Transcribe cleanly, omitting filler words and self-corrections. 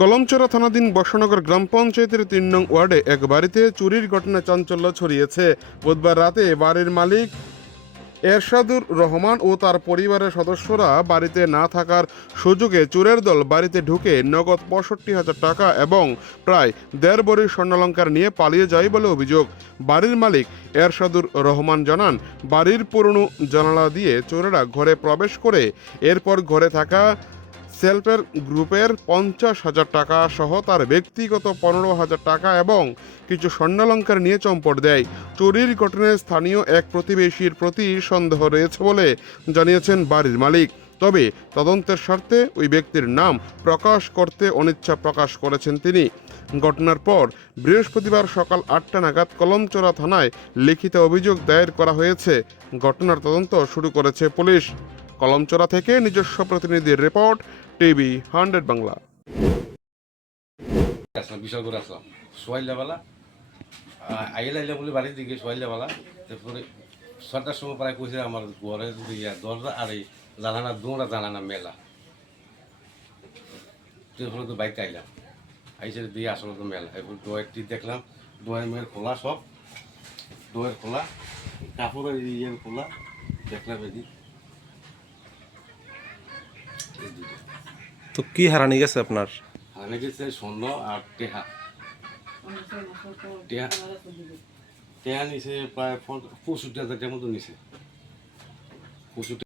কলমচড়া থানাধীন বর্ষনগর গ্রাম পঞ্চায়েতের ৩ নং ওয়ার্ডে এক বাড়িতে চুরির ঘটনায় চাঞ্চল্য ছড়িয়েছে। বুধবার রাতে বাড়ির মালিক এরশাদুর রহমান ও তার পরিবারের সদস্যরা বাড়িতে না থাকার সুযোগে চোরের দল বাড়িতে ঢুকে নগদ ৬৫,০০০ টাকা এবং প্রায় ১.৫ ভরি স্বর্ণালংকার নিয়ে পালিয়ে যায় বলে অভিযোগ। বাড়ির মালিক এরশাদুর রহমান জানান, বাড়ির পুরনো জানালা দিয়ে চোরেরা ঘরে প্রবেশ করে এরপর ঘরে থাকা সেলফের গ্রুপের ৫০,০০০ টাকা সহ তার ব্যক্তিগত ১৫,০০০ টাকা এবং কিছু স্বর্ণালংকার নিয়ে চম্পট দেয়। চুরির ঘটনায় স্থানীয় এক প্রতিবেশীর প্রতি সন্দেহ রয়েছে বলে জানিয়েছেন বাড়ির মালিক। তবে তদন্তের স্বার্থে ওই ব্যক্তির নাম প্রকাশ করতে অনিচ্ছা প্রকাশ করেছেন তিনি। ঘটনার পর বৃহস্পতিবার সকাল ৮টা নাগাদ কলমচড়া থানায় লিখিত অভিযোগ দায়ের করা হয়েছে। ঘটনার তদন্ত শুরু করেছে পুলিশ। কলমচড়া থেকে নিজস্ব প্রতিনিধির রিপোর্ট, টিভি 100 বাংলা। আসলাম বিশাল করে আসলাম সোয়াইলাবেলা আইলে বলে বাড়ির দিকে সোয়াইলাবেলা তারপরে ৬টার সময় প্রায় কইছে আমার ঘরের দরজা আর এই জানানা দোঁড়া জানানা মেলা তারপরে তো বাইকটা আইলাম আইসে দিয়ে আসলে তো মেলা এরপর ডোয়ারটি দেখলাম ডোয়ার মেয়ের খোলা সব ডোয়ের খোলা কাপড়ের ইয়ের খোলা দেখলাম এদিক তো কি হারানি গেছে আপনার? হারানো গেছে স্বর্ণ আর টেহা টেহা টেহা নিছে প্রায় ৬৫,০০০ টাকার মতো নিছে ৬৫